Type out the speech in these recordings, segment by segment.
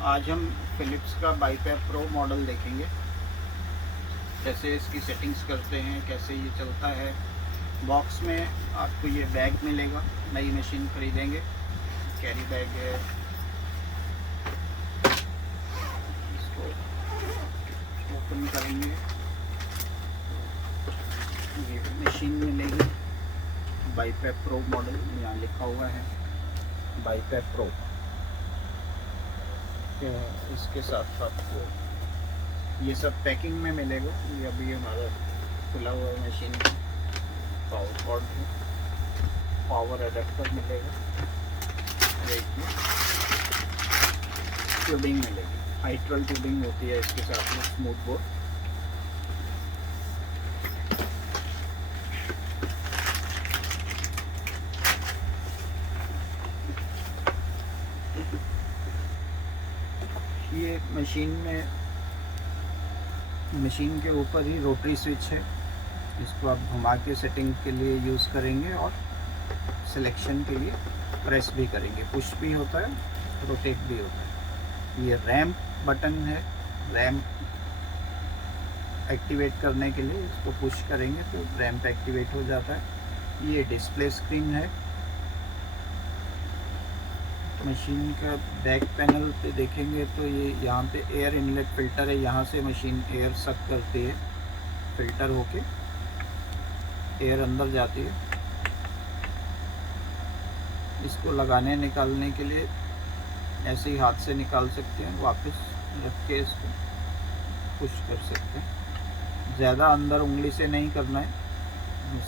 आज हम फ़िलिप्स का बाईपैप प्रो मॉडल देखेंगे, कैसे इसकी सेटिंग्स करते हैं, कैसे ये चलता है। बॉक्स में आपको ये बैग मिलेगा, नई मशीन खरीदेंगे, कैरी बैग है। इसको ओपन करेंगे, ये मशीन मिलेगी बाईपैप प्रो मॉडल, यहाँ लिखा हुआ है बाईपैप प्रो। इसके साथ आपको ये सब पैकिंग में मिलेगा। ये अभी हमारा खुला हुआ मशीन है। पावर कॉर्ड है, पावर एडेप्टर मिलेगा, ट्यूबिंग मिलेगी, हाइड्रल ट्यूबिंग होती है इसके साथ में, स्मूथ बोर्ड। ये मशीन के ऊपर ही रोटरी स्विच है, इसको आप घुमा के सेटिंग के लिए यूज़ करेंगे और सिलेक्शन के लिए प्रेस भी करेंगे। पुश भी होता है, रोटेट भी होता है। ये रैम्प बटन है, रैम्प एक्टिवेट करने के लिए इसको पुश करेंगे तो रैम्प एक्टिवेट हो जाता है। ये डिस्प्ले स्क्रीन है। मशीन का बैक पैनल पे देखेंगे तो ये यहाँ पे एयर इनलेट फ़िल्टर है, यहाँ से मशीन एयर सक करती है, फ़िल्टर होके एयर अंदर जाती है। इसको लगाने निकालने के लिए ऐसे ही हाथ से निकाल सकते हैं, वापस रख के इसको पुश कर सकते हैं। ज़्यादा अंदर उंगली से नहीं करना है,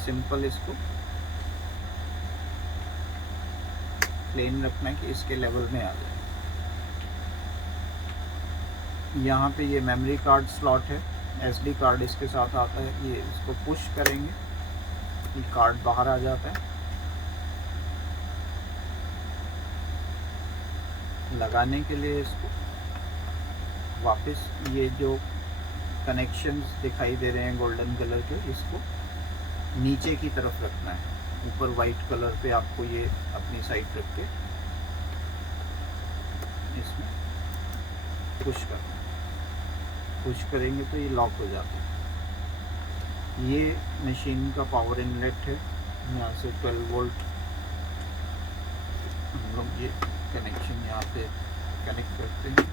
सिंपल इसको प्लेन रखना है कि इसके लेवल में आ जाए। यहाँ पे ये मेमोरी कार्ड स्लॉट है, एसडी कार्ड इसके साथ आता है। ये इसको पुश करेंगे, ये कार्ड बाहर आ जाता है। लगाने के लिए इसको वापस ये जो कनेक्शंस दिखाई दे रहे हैं गोल्डन कलर के, इसको नीचे की तरफ रखना है। ऊपर वाइट कलर पे आपको ये अपनी साइड रख के इसमें पुश करना है। पुश करेंगे तो ये लॉक हो जाता है। ये मशीन का पावर इनलेट है, यहाँ से 12 वोल्ट हम लोग ये कनेक्शन यहाँ पे कनेक्ट करते हैं।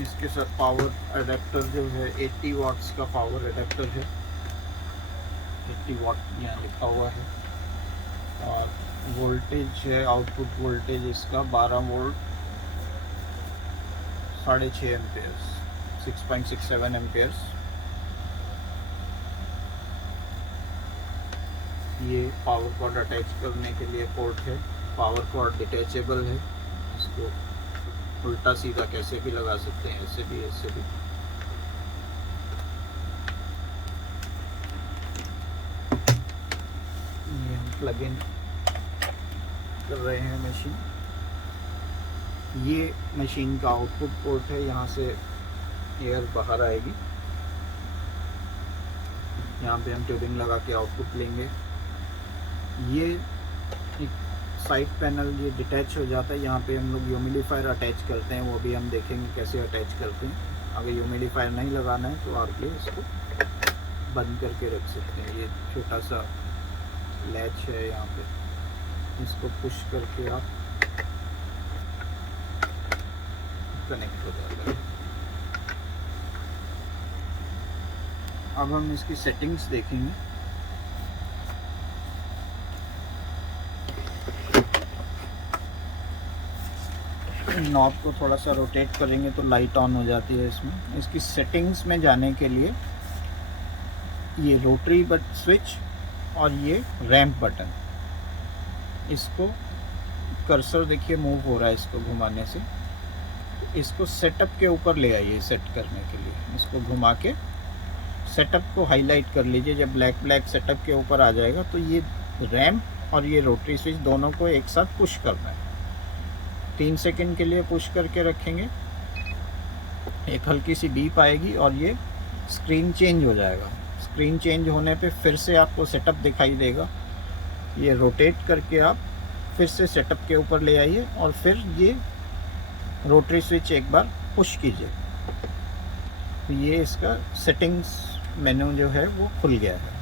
इसके साथ पावर अडेप्टर जो है 80 वाट्स का पावर अडेप्टर है, 80 वाट यहाँ लिखा हुआ है। और वोल्टेज है, आउटपुट वोल्टेज इसका 12 वोल्ट 6.5 एम्पेयर्स, 6.67 एम्पेयर्स। ये पावर कॉर्ड अटैच करने के लिए पोर्ट है। पावर कॉर्ड डिटैचेबल है, इसको उल्टा सीधा कैसे भी लगा सकते हैं, ऐसे भी ऐसे भी। ये हम प्लग इन कर रहे हैं मशीन। ये मशीन का आउटपुट पोर्ट है, यहाँ से एयर बाहर आएगी। यहाँ पे हम ट्यूबिंग लगा के आउटपुट लेंगे। ये एक साइड पैनल ये डिटैच हो जाता है, यहाँ पे हम लोग ह्यूमिडिफायर अटैच करते हैं, वो भी हम देखेंगे कैसे अटैच करते हैं। अगर ह्यूमिडिफायर नहीं लगाना है तो आप इसको बंद करके रख सकते हैं। ये छोटा सा लैच है, यहाँ पे इसको पुश करके आप कनेक्ट हो जाता है। अब हम इसकी सेटिंग्स देखेंगे। नॉब को थोड़ा सा रोटेट करेंगे तो लाइट ऑन हो जाती है इसमें। इसकी सेटिंग्स में जाने के लिए ये रोटरी स्विच और ये रैम्प बटन, इसको कर्सर देखिए मूव हो रहा है इसको घुमाने से। इसको सेटअप के ऊपर ले आइए सेट करने के लिए, इसको घुमा के सेटअप को हाईलाइट कर लीजिए। जब ब्लैक सेटअप के ऊपर आ जाएगा तो ये रैम्प और ये रोटरी स्विच दोनों को एक साथ पुश करना है। 3 सेकंड के लिए पुश करके रखेंगे, एक हल्की सी बीप आएगी और ये स्क्रीन चेंज हो जाएगा। स्क्रीन चेंज होने पे फिर से आपको सेटअप दिखाई देगा। ये रोटेट करके आप फिर से सेटअप के ऊपर ले आइए और फिर ये रोटरी स्विच एक बार पुश कीजिए तो ये इसका सेटिंग्स मेनू जो है वो खुल गया है।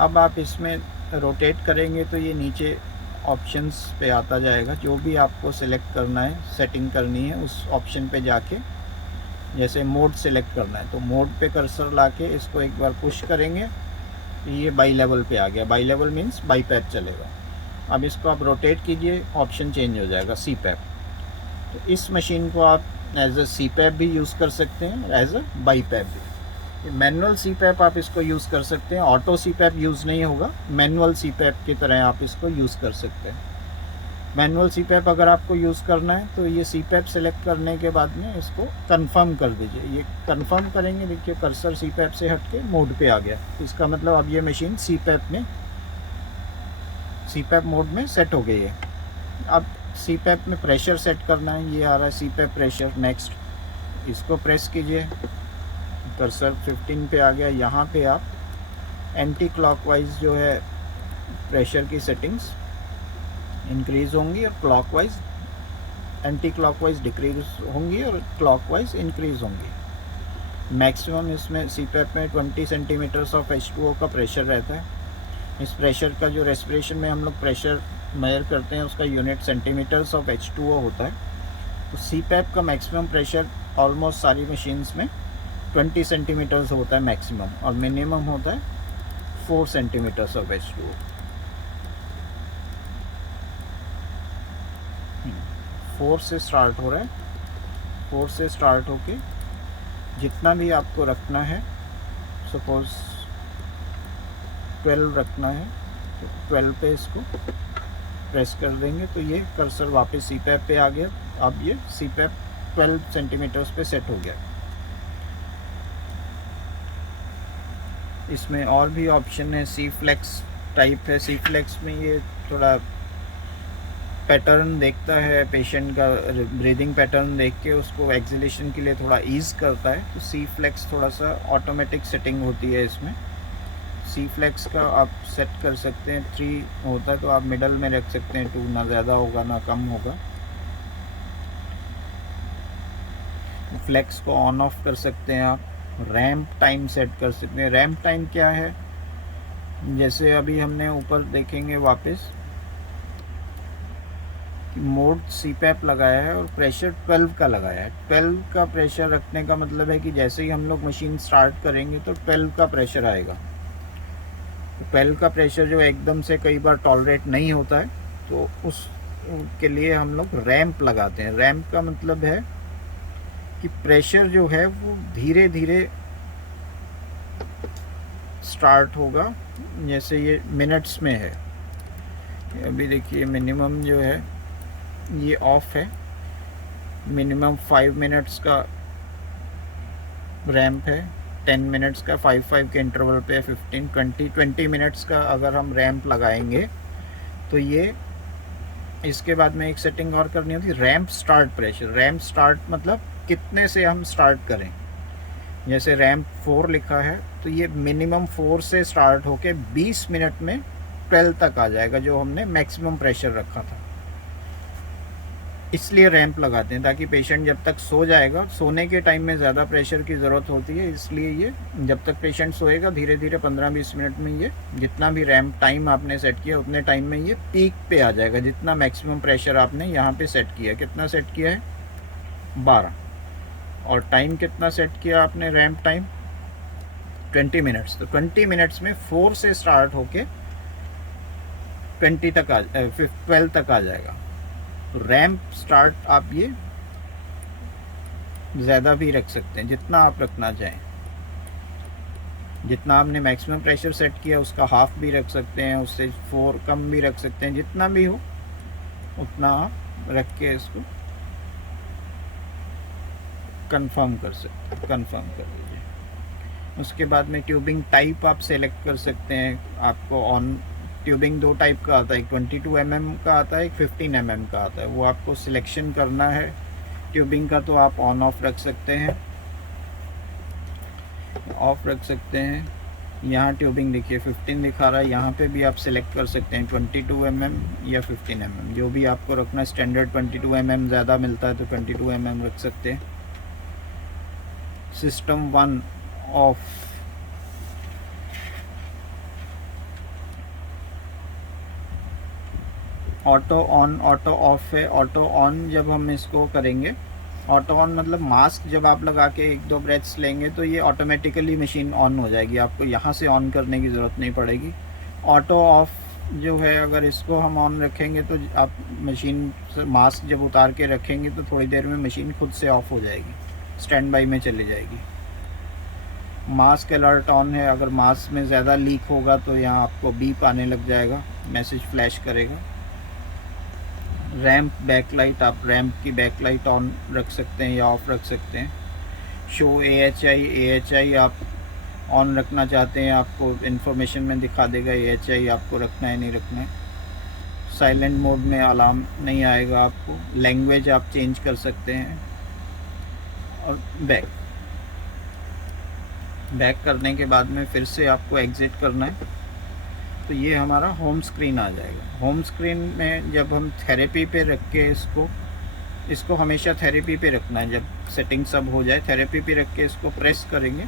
अब आप इसमें रोटेट करेंगे तो ये नीचे ऑप्शंस पे आता जाएगा, जो भी आपको सिलेक्ट करना है, सेटिंग करनी है, उस ऑप्शन पे जाके जैसे मोड सिलेक्ट करना है तो मोड पे कर्सर लाके इसको एक बार पुश करेंगे तो ये बाई लेवल पे आ गया। Bilevel means BiPAP चलेगा। अब इसको आप रोटेट कीजिए, ऑप्शन चेंज हो जाएगा सी पैप। तो इस मशीन को आप एज अ सी पैप भी यूज़ कर सकते हैं, एज अ बाई पैप भी। मैनुअल सी पैप आप इसको यूज़ कर सकते हैं, ऑटो सी पैप यूज़ नहीं होगा, मैनुअल सी पैप की तरह आप इसको यूज़ कर सकते हैं। मैनुअल सी पैप अगर आपको यूज़ करना है तो ये सी पैप सेलेक्ट करने के बाद में इसको कंफर्म कर दीजिए। ये कंफर्म करेंगे, देखिए कर्सर सी पैप से हट के मोड पे आ गया। इसका मतलब अब ये मशीन सी पैप मोड में सेट हो गई है। अब सी पैप में प्रेशर सेट करना है, ये आ रहा है सी पैप प्रेशर। नेक्स्ट इसको प्रेस कीजिए, कर्सर 15 पे आ गया। यहाँ पे आप एंटी क्लॉकवाइज जो है प्रेशर की सेटिंग्स इंक्रीज़ होंगी और क्लॉकवाइज एंटी क्लॉकवाइज डिक्रीज होंगी और क्लॉकवाइज इंक्रीज़ होंगी। मैक्सिमम इसमें सी पैप में 20 सेंटीमीटर्स ऑफ H2O का प्रेशर रहता है। इस प्रेशर का जो रेस्पिरेशन में हम लोग प्रेशर मेजर करते हैं उसका यूनिट सेंटीमीटर्स ऑफ H2O होता है। तो सी पैप का मैक्सिमम प्रेशर ऑलमोस्ट सारी मशीन्स में 20 सेंटीमीटर्स होता है मैक्सिमम, और मिनिमम होता है 4 सेंटीमीटर्स ऑफ H2O। 4 से स्टार्ट हो रहा है, 4 से स्टार्ट होके जितना भी आपको रखना है, सपोज 12 रखना है तो 12 पे इसको प्रेस कर देंगे तो ये कर्सर वापस सी पैप पे आ गया। अब ये सी पैप 12 सेंटीमीटर्स पे सेट हो गया। इसमें और भी ऑप्शन है, सी फ्लेक्स टाइप है। सी फ्लेक्स में ये थोड़ा पैटर्न देखता है पेशेंट का, ब्रीदिंग पैटर्न देख के उसको एक्सलेशन के लिए थोड़ा ईज़ करता है। तो सी फ्लेक्स थोड़ा सा ऑटोमेटिक सेटिंग होती है इसमें। सी फ्लेक्स का आप सेट कर सकते हैं, 3 होता है तो आप मिडल में रख सकते हैं, 2 ना ज़्यादा होगा ना कम होगा। फ्लेक्स को ऑन ऑफ कर सकते हैं आप। रैम्प टाइम सेट कर सकते हैं। रैम्प टाइम क्या है, जैसे अभी हमने ऊपर देखेंगे वापस मोड सी पैप लगाया है और प्रेशर 12 का लगाया है। 12 का प्रेशर रखने का मतलब है कि जैसे ही हम लोग मशीन स्टार्ट करेंगे तो 12 का प्रेशर आएगा। 12 का प्रेशर जो एकदम से कई बार टॉलरेट नहीं होता है तो उसके लिए हम लोग रैम्प लगाते हैं। रैम्प का मतलब है कि प्रेशर जो है वो धीरे धीरे स्टार्ट होगा। जैसे ये मिनट्स में है, अभी देखिए मिनिमम जो है ये ऑफ है। मिनिमम 5 मिनट्स का रैम्प है, 10 मिनट्स का 5 के इंटरवल पे, 15 20 मिनट्स का अगर हम रैम्प लगाएंगे तो ये इसके बाद में एक सेटिंग और करनी होती है, ramp start pressure. Ramp start मतलब कितने से हम स्टार्ट करें। जैसे रैम्प 4 लिखा है तो ये मिनिमम 4 से स्टार्ट होके 20 मिनट में 12 तक आ जाएगा, जो हमने मैक्सिमम प्रेशर रखा था। इसलिए रैम्प लगाते हैं ताकि पेशेंट जब तक सो जाएगा, सोने के टाइम में ज़्यादा प्रेशर की ज़रूरत होती है, इसलिए ये जब तक पेशेंट सोएगा धीरे धीरे 15-20 मिनट में ये जितना भी रैम्प टाइम आपने सेट किया उतने टाइम में ये पीक पे आ जाएगा। जितना मैक्सिमम प्रेशर आपने यहाँ पे सेट किया है, कितना सेट किया है 12, और टाइम कितना सेट किया आपने रैम्प टाइम 20 मिनट्स। तो 20 मिनट्स में 4 से स्टार्ट होके 12 तक आ जाएगा। रैम्प स्टार्ट आप ये ज़्यादा भी रख सकते हैं, जितना आप रखना चाहें। जितना आपने मैक्सिमम प्रेशर सेट किया उसका हाफ भी रख सकते हैं, उससे 4 कम भी रख सकते हैं, जितना भी हो उतना आप रख के इसको कंफर्म कर सकते हैं। कंफर्म कर लीजिए। उसके बाद में ट्यूबिंग टाइप आप सेलेक्ट कर सकते हैं। आपको ऑन ट्यूबिंग 2 टाइप का आता है, एक 22 mm का आता है, एक 15 mm का आता है। वो आपको सिलेक्शन करना है ट्यूबिंग का, तो आप ऑन ऑफ रख सकते हैं, ऑफ रख सकते हैं। यहाँ ट्यूबिंग देखिए 15 दिखा रहा है, यहाँ पे भी आप सिलेक्ट कर सकते हैं 22 mm या 15 mm, जो भी आपको रखना है। स्टैंडर्ड 22 mm ज़्यादा मिलता है तो 22 mm रख सकते हैं। System 1 of. Auto on, auto of है। ऑटो ऑन जब हम इसको करेंगे, ऑटो ऑन मतलब मास्क जब आप लगा के 1-2 ब्रेथ्स लेंगे तो ये ऑटोमेटिकली मशीन ऑन हो जाएगी, आपको यहाँ से ऑन करने की ज़रूरत नहीं पड़ेगी। ऑटो ऑफ जो है, अगर इसको हम ऑन रखेंगे तो आप मशीन से मास्क जब उतार के रखेंगे तो थोड़ी देर में मशीन खुद से ऑफ हो जाएगी, स्टैंड बाई में चली जाएगी। मास्क अलर्ट ऑन है, अगर मास्क में ज़्यादा लीक होगा तो यहाँ आपको बीप आने लग जाएगा, मैसेज फ्लैश करेगा। रैंप बैकलाइट, आप रैंप की बैकलाइट ऑन रख सकते हैं या ऑफ रख सकते हैं। शो AHI आप ऑन रखना चाहते हैं, आपको इन्फॉर्मेशन में दिखा देगा AHI आपको रखना है नहीं रखना है। साइलेंट मोड में अलार्म नहीं आएगा आपको। लैंग्वेज आप चेंज कर सकते हैं। और बैक करने के बाद में फिर से आपको एग्ज़िट करना है तो ये हमारा होम स्क्रीन आ जाएगा। होम स्क्रीन में जब हम थेरेपी पे रख के इसको हमेशा थेरेपी पे रखना है। जब सेटिंग सब हो जाए थेरेपी पे रख के इसको प्रेस करेंगे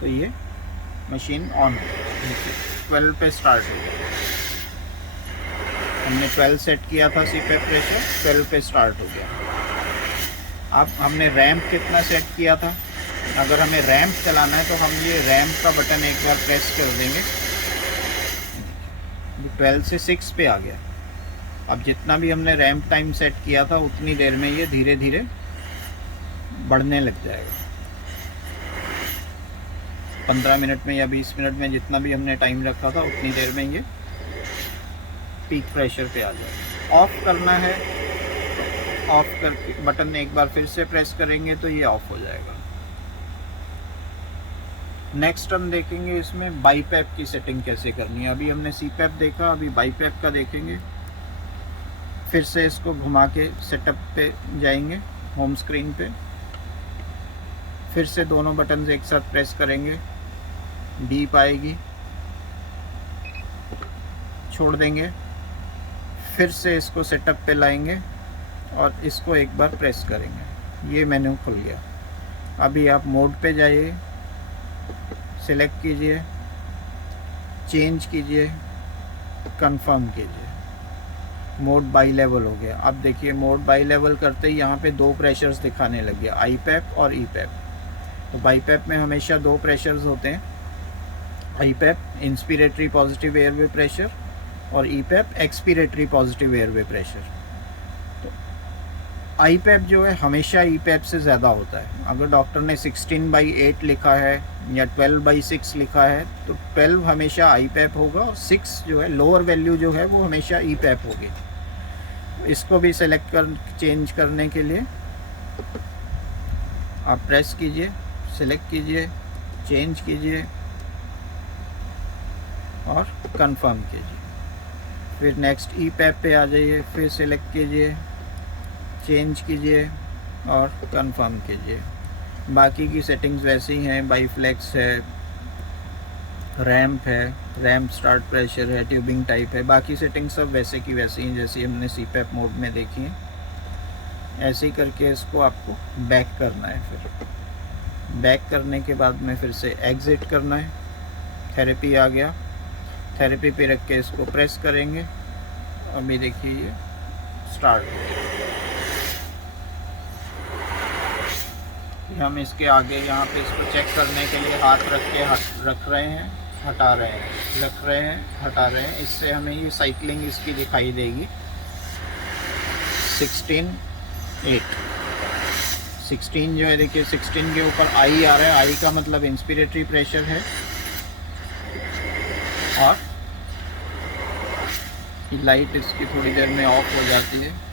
तो ये मशीन ऑन है। 12 पे स्टार्ट हो गया। हमने 12 सेट किया था CPAP प्रेशर, 12 पे स्टार्ट हो गया। अब हमने रैंप कितना सेट किया था, अगर हमें रैंप चलाना है तो हम ये रैंप का बटन एक बार प्रेस कर देंगे, 12 से 6 पे आ गया। अब जितना भी हमने रैंप टाइम सेट किया था उतनी देर में ये धीरे धीरे बढ़ने लग जाएगा। 15 मिनट में या 20 मिनट में जितना भी हमने टाइम रखा था उतनी देर में ये पीक प्रेशर पे आ जाएगा। ऑफ़ करना है, ऑफ़ करके बटन एक बार फिर से प्रेस करेंगे तो ये ऑफ़ हो जाएगा। नेक्स्ट हम देखेंगे इसमें बाईपैप की सेटिंग कैसे करनी है। अभी हमने CPAP देखा, अभी बाईपैप का देखेंगे। फिर से इसको घुमा के सेटअप पे जाएंगे, होम स्क्रीन पे। फिर से दोनों बटन एक साथ प्रेस करेंगे, बीप आएगी, छोड़ देंगे। फिर से इसको सेटअप पे लाएंगे और इसको एक बार प्रेस करेंगे, ये मेन्यू खुल गया। अभी आप मोड पे जाइए, सिलेक्ट कीजिए, चेंज कीजिए, कंफर्म कीजिए। मोड बाई लेवल हो गया। अब देखिए मोड बाई लेवल करते ही यहाँ पे 2 प्रेशर्स दिखाने लग गया, IPAP और EPAP। तो बाईपैप में हमेशा 2 प्रेशर्स होते हैं, IPAP inspiratory positive airway pressure और EPAP expiratory positive airway pressure. तो IPAP जो है हमेशा EPAP से ज़्यादा होता है। अगर डॉक्टर ने 16/8 लिखा है या 12/6 लिखा है तो 12 हमेशा IPAP होगा और 6 जो है लोअर वैल्यू जो है वो हमेशा EPAP होगी। इसको भी सेलेक्ट चेंज करने के लिए आप प्रेस कीजिए, सेलेक्ट कीजिए, चेंज कीजिए और कंफर्म कीजिए। फिर नेक्स्ट EPAP पे आ जाइए, फिर सेलेक्ट कीजिए, चेंज कीजिए और कंफर्म कीजिए। बाकी की सेटिंग्स वैसी ही हैं, बाईफ्लेक्स है, रैंप है, रैंप स्टार्ट प्रेशर है, ट्यूबिंग टाइप है। बाकी सेटिंग्स सब वैसे की वैसी हैं जैसी हमने CPAP मोड में देखी हैं। ऐसे ही करके इसको आपको बैक करना है। फिर बैक करने के बाद में फिर से एग्ज़िट करना है। थेरेपी आ गया, थेरेपी पे रख के इसको प्रेस करेंगे। अभी देखिए ये स्टार्ट हो गया। हम इसके आगे यहाँ पे इसको चेक करने के लिए हाथ रख के रख रहे हैं, हटा रहे हैं, रख रहे हैं, हटा रहे हैं। इससे हमें ये साइकिलिंग इसकी दिखाई देगी। 16 जो है देखिए 16 के ऊपर I आ रहा है। I का मतलब इंस्पिरेटरी प्रेशर है और लाइट इसकी थोड़ी देर में ऑफ हो जाती है।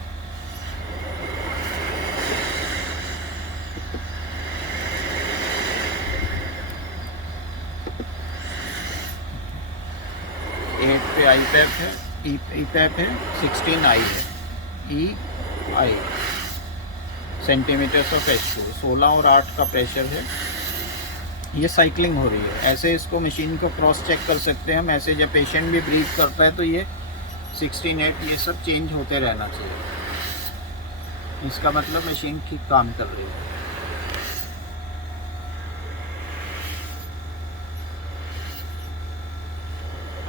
पे IPAP है, EPAP है, 16 I है, EI सेंटीमीटर्स ऑफ H2। 16 और 8 का प्रेशर है। ये साइकिलिंग हो रही है। ऐसे इसको मशीन को क्रॉस चेक कर सकते हैं हम। ऐसे जब पेशेंट भी ब्रीथ करता है तो ये 16 ये सब चेंज होते रहना चाहिए। इसका मतलब मशीन ठीक काम कर रही है।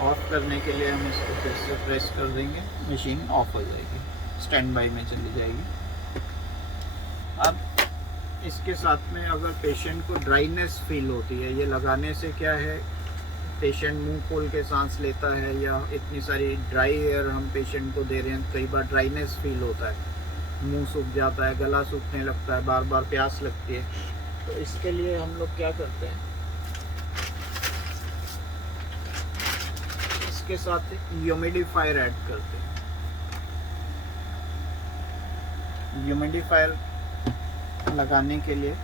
ऑफ करने के लिए हम इसको फिर से प्रेस कर देंगे, मशीन ऑफ हो जाएगी, स्टैंड बाई में चली जाएगी। अब इसके साथ में अगर पेशेंट को ड्राइनेस फील होती है, ये लगाने से क्या है, पेशेंट मुंह खोल के सांस लेता है या इतनी सारी ड्राई एयर हम पेशेंट को दे रहे हैं, कई बार ड्राइनेस फील होता है, मुंह सूख जाता है, गला सूखने लगता है, बार बार प्यास लगती है। तो इसके लिए हम लोग क्या करते हैं, इसके साथ ह्यूमिडिफायर ऐड करते हैं। ह्यूमिडिफायर लगाने के लिए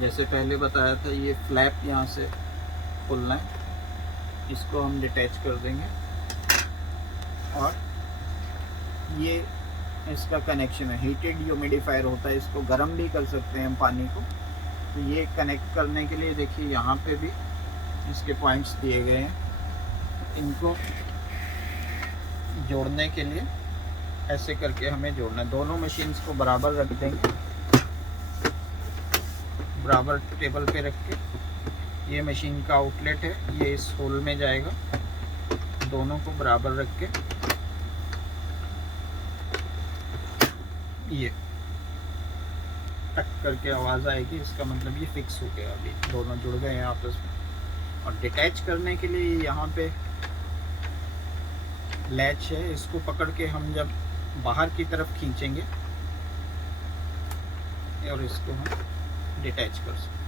जैसे पहले बताया था, ये फ्लैप यहाँ से खोलना है, इसको हम डिटैच कर देंगे और ये इसका कनेक्शन है। हीटेड ह्यूमिडिफायर होता है, इसको गर्म भी कर सकते हैं हम पानी को। तो ये कनेक्ट करने के लिए देखिए यहाँ पे भी इसके पॉइंट्स दिए गए हैं। इनको जोड़ने के लिए ऐसे करके हमें जोड़ना है। दोनों मशीन्स को बराबर रख देंगे, बराबर टेबल पे रख के। ये मशीन का आउटलेट है, ये इस होल में जाएगा। दोनों को बराबर रख के ये टक करके आवाज़ आएगी, इसका मतलब ये फिक्स हो गया। अभी दोनों जुड़ गए हैं आपस में। और डिटैच करने के लिए यहाँ पे लैच है, इसको पकड़ के हम जब बाहर की तरफ खींचेंगे और इसको हम डिटैच कर सकते।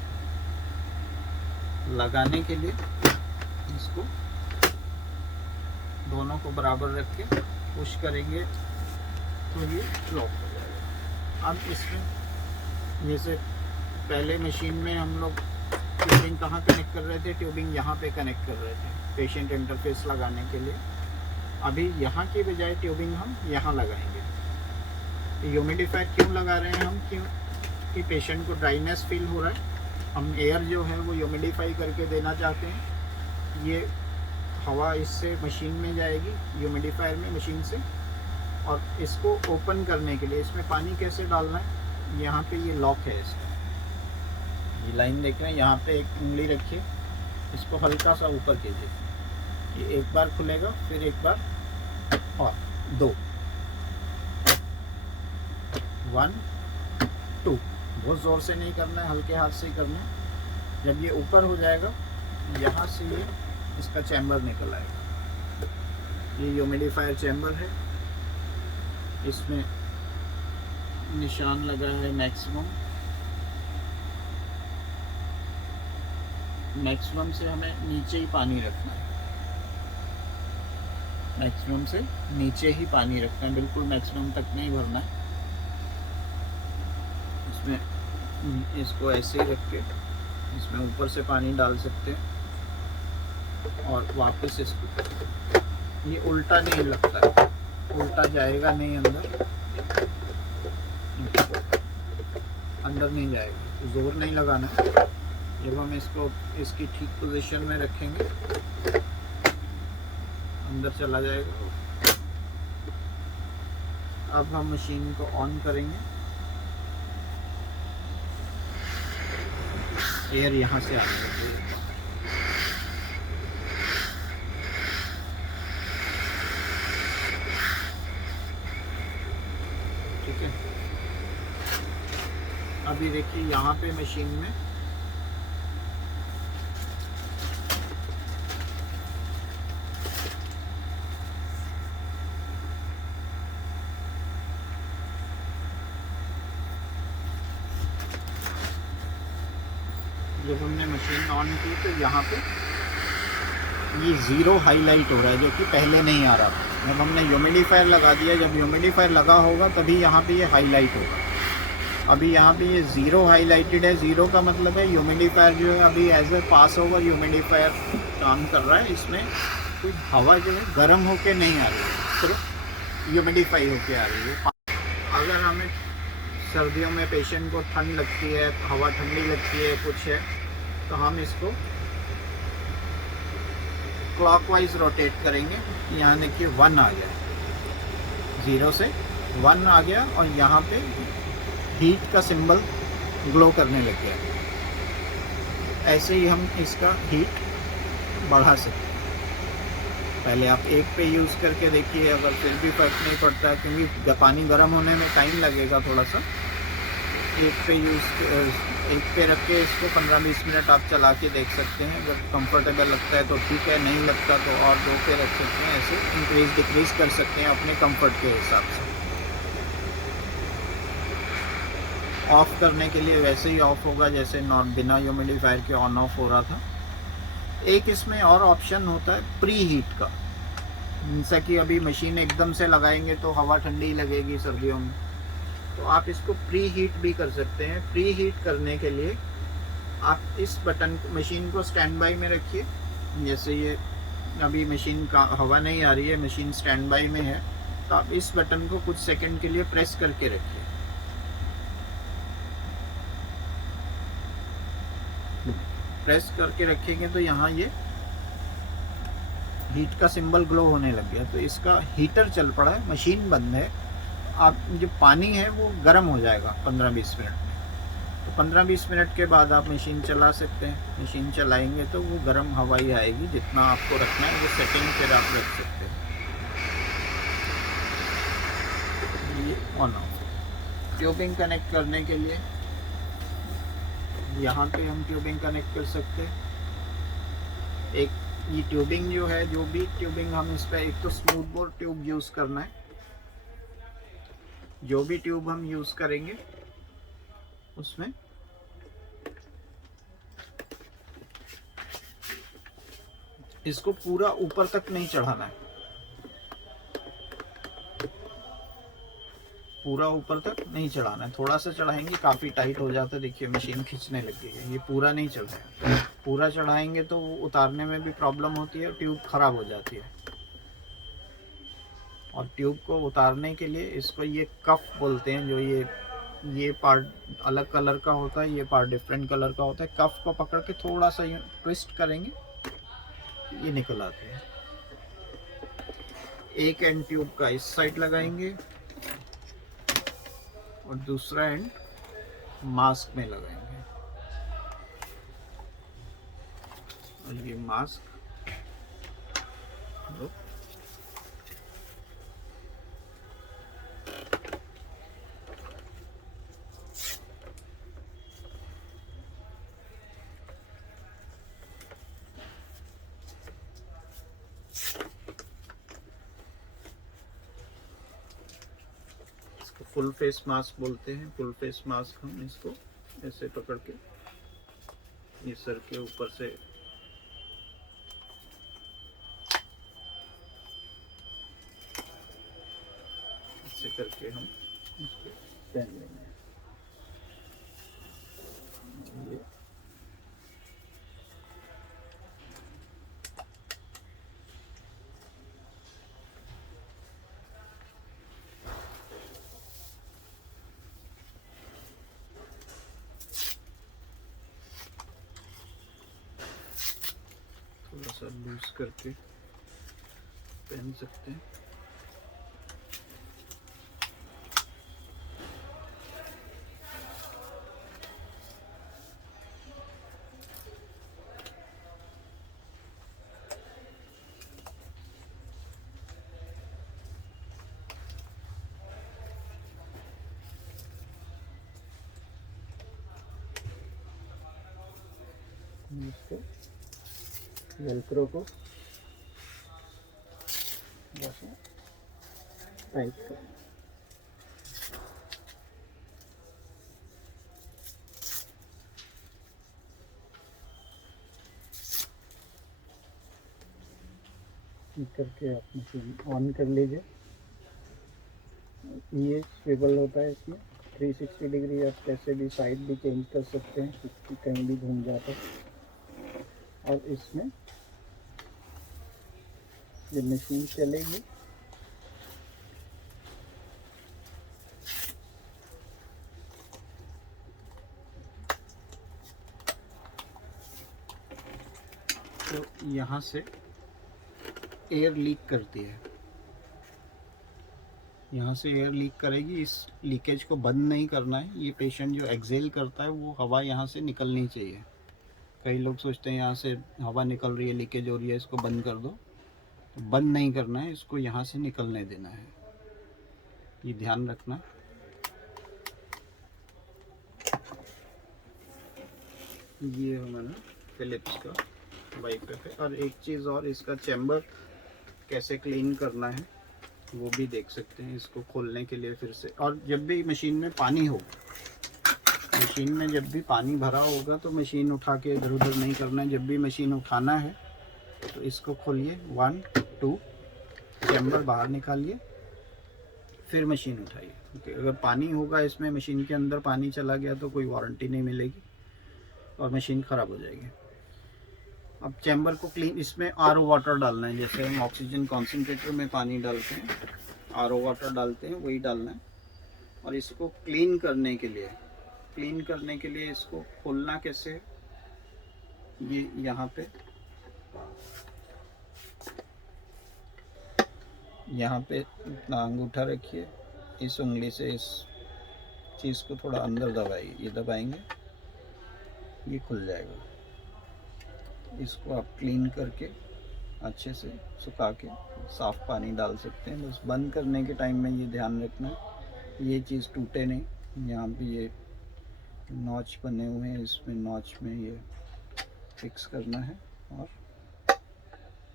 लगाने के लिए इसको दोनों को बराबर रख के पुश करेंगे तो ये लॉक हो जाएगा। अब इसमें जैसे पहले मशीन में हम लोग ट्यूबिंग कहाँ कनेक्ट कर रहे थे, ट्यूबिंग यहाँ पे कनेक्ट कर रहे थे पेशेंट इंटरफेस लगाने के लिए। अभी यहाँ की बजाय ट्यूबिंग हम यहाँ लगाएंगे। ह्यूमिडिफायर क्यों लगा रहे हैं हम, क्यों कि पेशेंट को ड्राइनेस फील हो रहा है, हम एयर जो है वो ह्यूमिडिफाई करके देना चाहते हैं। ये हवा इससे मशीन में जाएगी, ह्यूमिडिफायर में मशीन से। और इसको ओपन करने के लिए इसमें पानी कैसे डालना है, यहाँ पे ये लॉक है इसका, ये लाइन देख रहे हैं, यहाँ पे एक उंगली रखिए, इसको हल्का सा ऊपर कीजिए, ये एक बार खुलेगा, फिर एक बार और 2 1 2। बहुत ज़ोर से नहीं करना है, हल्के हाथ से ही करना है। जब ये ऊपर हो जाएगा, यहाँ से ये इसका चैम्बर निकल आएगा। ये ह्यूमिडिफायर चैम्बर है, इसमें निशान लगा है मैक्सिमम से हमें नीचे ही पानी रखना है, मैक्सिमम से नीचे ही पानी रखना है, बिल्कुल मैक्सिमम तक नहीं भरना है। इसमें इसको ऐसे ही रख के इसमें ऊपर से पानी डाल सकते हैं और वापस इसको, ये उल्टा नहीं लगता है, उल्टा जाएगा नहीं, अंदर नहीं जाएगा, जोर नहीं लगाना है। जब हम इसको इसकी ठीक पोजीशन में रखेंगे, अंदर चला जाएगा। अब हम मशीन को ऑन करेंगे, एयर यहाँ से आने लगेगी। ठीक है, अभी देखिए यहाँ पे मशीन में जब हमने मशीन ऑन की तो यहाँ पे ये 0 हाईलाइट हो रहा है, जो कि पहले नहीं आ रहा था। जब हमने ह्यूमिडिफायर लगा दिया, जब ह्यूमिडिफायर लगा होगा तभी यहाँ पे ये हाईलाइट होगा। अभी यहाँ पे ये 0 हाईलाइटेड है। 0 का मतलब है ह्यूमिडिफायर जो है अभी as a pass over humidifier काम कर रहा है। इसमें कोई हवा जो है गर्म होके नहीं आ रही है, सिर्फ ह्यूमिडिफाई होके आ रही है। अगर हमें सर्दियों में पेशेंट को ठंड लगती है, हवा ठंडी लगती है, कुछ है, तो हम इसको क्लॉकवाइज रोटेट करेंगे। यहाँ देखिए 1 आ गया, 0 से 1 आ गया और यहाँ पे हीट का सिंबल ग्लो करने लग गया। ऐसे ही हम इसका हीट बढ़ा सकते हैं। पहले आप 1 पे यूज़ करके देखिए, अगर फिर भी फर्क नहीं पड़ता है, क्योंकि पानी गर्म होने में टाइम लगेगा थोड़ा सा। 1 पे रख के इसको 15-20 मिनट आप चला के देख सकते हैं। अगर कंफर्टेबल लगता है तो ठीक है, नहीं लगता तो और 2 पे रख सकते हैं। ऐसे इंक्रीज डिक्रीज कर सकते हैं अपने कंफर्ट के हिसाब से। ऑफ़ करने के लिए वैसे ही ऑफ़ होगा जैसे बिना ह्यूमिडिफायर के ऑन ऑफ हो रहा था। एक इसमें और ऑप्शन होता है प्री हीट का, जैसा कि अभी मशीन एकदम से लगाएंगे तो हवा ठंडी लगेगी सर्दियों में, तो आप इसको प्री हीट भी कर सकते हैं। प्री हीट करने के लिए आप इस बटन मशीन को स्टैंड बाई में रखिए। जैसे ये अभी मशीन का हवा नहीं आ रही है, मशीन स्टैंड बाई में है, तो आप इस बटन को कुछ सेकंड के लिए प्रेस करके रखिए। प्रेस करके रखेंगे तो यहाँ ये हीट का सिंबल ग्लो होने लग गया, तो इसका हीटर चल पड़ा है, मशीन बंद है। आप जो पानी है वो गर्म हो जाएगा 15-20 मिनट में, तो 15-20 मिनट के बाद आप मशीन चला सकते हैं। मशीन चलाएंगे तो वो गर्म हवा ही आएगी, जितना आपको रखना है वो सेटिंग फिर आप रख सकते हैं। ये ऑन ऑफ। ट्यूबिंग कनेक्ट करने के लिए यहाँ पे हम ट्यूबिंग कनेक्ट कर सकते हैं। एक ये ट्यूबिंग जो है, जो भी ट्यूबिंग हम इस पर, एक तो स्मूथ बोर ट्यूब यूज़ करना है। जो भी ट्यूब हम यूज़ करेंगे उसमें इसको पूरा ऊपर तक नहीं चढ़ाना है, पूरा ऊपर तक नहीं चढ़ाना है। थोड़ा सा चढ़ाएंगे काफ़ी टाइट हो जाता है, देखिए मशीन खींचने लगी है। ये पूरा नहीं चढ़ रहा है, पूरा चढ़ाएंगे तो उतारने में भी प्रॉब्लम होती है, ट्यूब ख़राब हो जाती है। और ट्यूब को उतारने के लिए इसको ये कफ बोलते हैं, जो ये पार्ट अलग कलर का होता है, ये पार्ट डिफरेंट कलर का होता है। कफ को पकड़ के थोड़ा सा ट्विस्ट करेंगे, ये निकल आते हैं। एक एंड ट्यूब का इस साइड लगाएंगे और दूसरा एंड मास्क में लगाएंगे, और ये मास्क फुल फेस मास्क बोलते हैं। फुल फेस मास्क हम इसको ऐसे पकड़ के ये सर के ऊपर से ऐसे करके हम इसको पहन लेंगे। ये थोड़ा सा लूज करके पहन सकते हैं। इसको वेलक्रो को टाइट कर, करके आप मशीन ऑन कर लीजिए। ये स्विvel होता है, इसमें 360 डिग्री आप कैसे भी साइड भी चेंज कर सकते हैं, कहीं भी घूम जाता है। और इसमें ये मशीन चलेगी, यहाँ से एयर लीक करती है, यहाँ से एयर लीक करेगी। इस लीकेज को बंद नहीं करना है। ये पेशेंट जो एक्सेल करता है वो हवा यहाँ से निकलनी चाहिए। कई लोग सोचते हैं यहाँ से हवा निकल रही है, लीकेज हो रही है, इसको बंद कर दो। तो बंद नहीं करना है, इसको यहाँ से निकलने देना है, ये ध्यान रखना। ये हमारा फिलिप्स का बाइपेप है। और एक चीज़ और, इसका चैम्बर कैसे क्लीन करना है वो भी देख सकते हैं। इसको खोलने के लिए फिर से, और जब भी मशीन में पानी हो, मशीन में जब भी पानी भरा होगा तो मशीन उठा के इधर उधर नहीं करना है। जब भी मशीन उठाना है तो इसको खोलिए, 1 2, चैम्बर बाहर निकालिए, फिर मशीन उठाइए। क्योंकि अगर पानी होगा इसमें, मशीन के अंदर पानी चला गया तो कोई वारंटी नहीं मिलेगी और मशीन ख़राब हो जाएगी। अब चैम्बर को क्लीन, इसमें आरओ वाटर डालना है। जैसे हम ऑक्सीजन कॉन्सेंट्रेटर में पानी डालते हैं, आरओ वाटर डालते हैं, वही डालना है। और इसको क्लीन करने के लिए, इसको खोलना कैसे, ये यहाँ पे अपना अंगूठा रखिए, इस उंगली से इस चीज़ को थोड़ा अंदर दबाइए, ये दबाएंगे, ये खुल जाएगा। इसको आप क्लीन करके अच्छे से सुखा के साफ़ पानी डाल सकते हैं। बस बंद करने के टाइम में ये ध्यान रखना है ये चीज़ टूटे नहीं। यहाँ पे ये नॉच बने हुए हैं, इसमें नॉच में ये फिक्स करना है और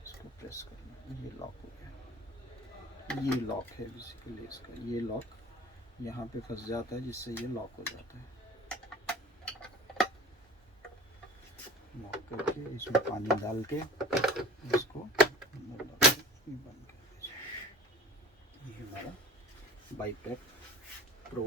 इसको प्रेस करना है। ये लॉक हो गया, ये लॉक है बेसिकली इसका। ये लॉक यहाँ पे फंस जाता है जिससे ये लॉक हो जाता है। लॉक करके इसमें पानी डाल के इसको अंदर डाल के बंद कर दीजिए। ये हमारा बाइपेप प्रो